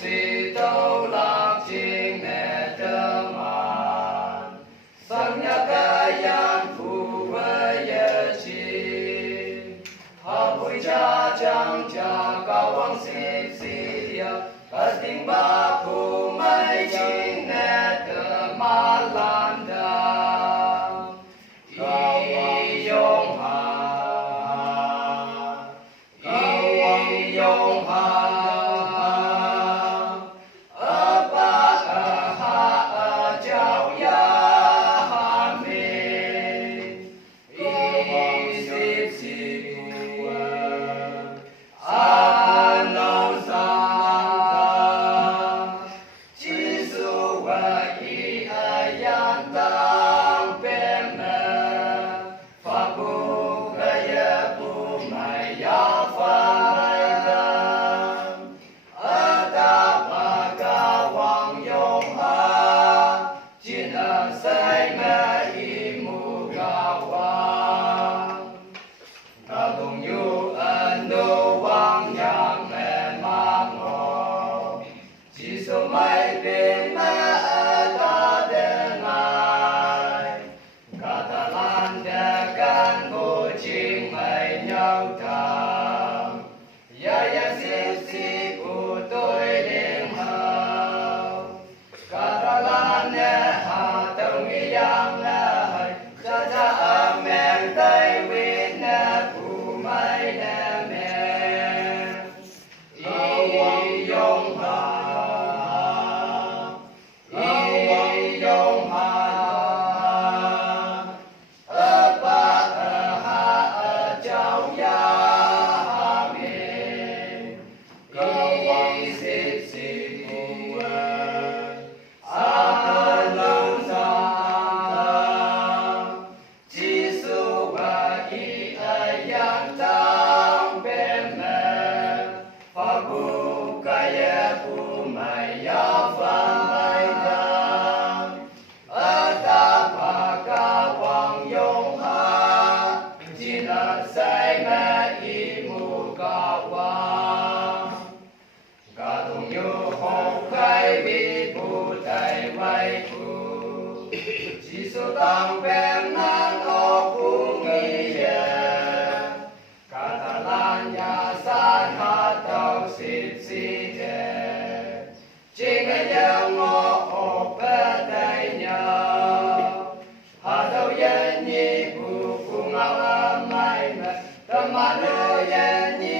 si tâu lạc chính nè trơ màn sang nhà ca yan phụ với ye chi hà bụi cha chẳng cha cao quang si dia ở tình ba phụ mấy chính nè trơ ma lan đà y yong hà y yong hà tăng bên nan ô phụ nghĩa Catalanya san hát tàu xịt đề chính người dân ngô hộp bên đây nhờ hà tàu dân nhi phụ phụ ngao âm mai mẹ tâm mà nữ dân nhi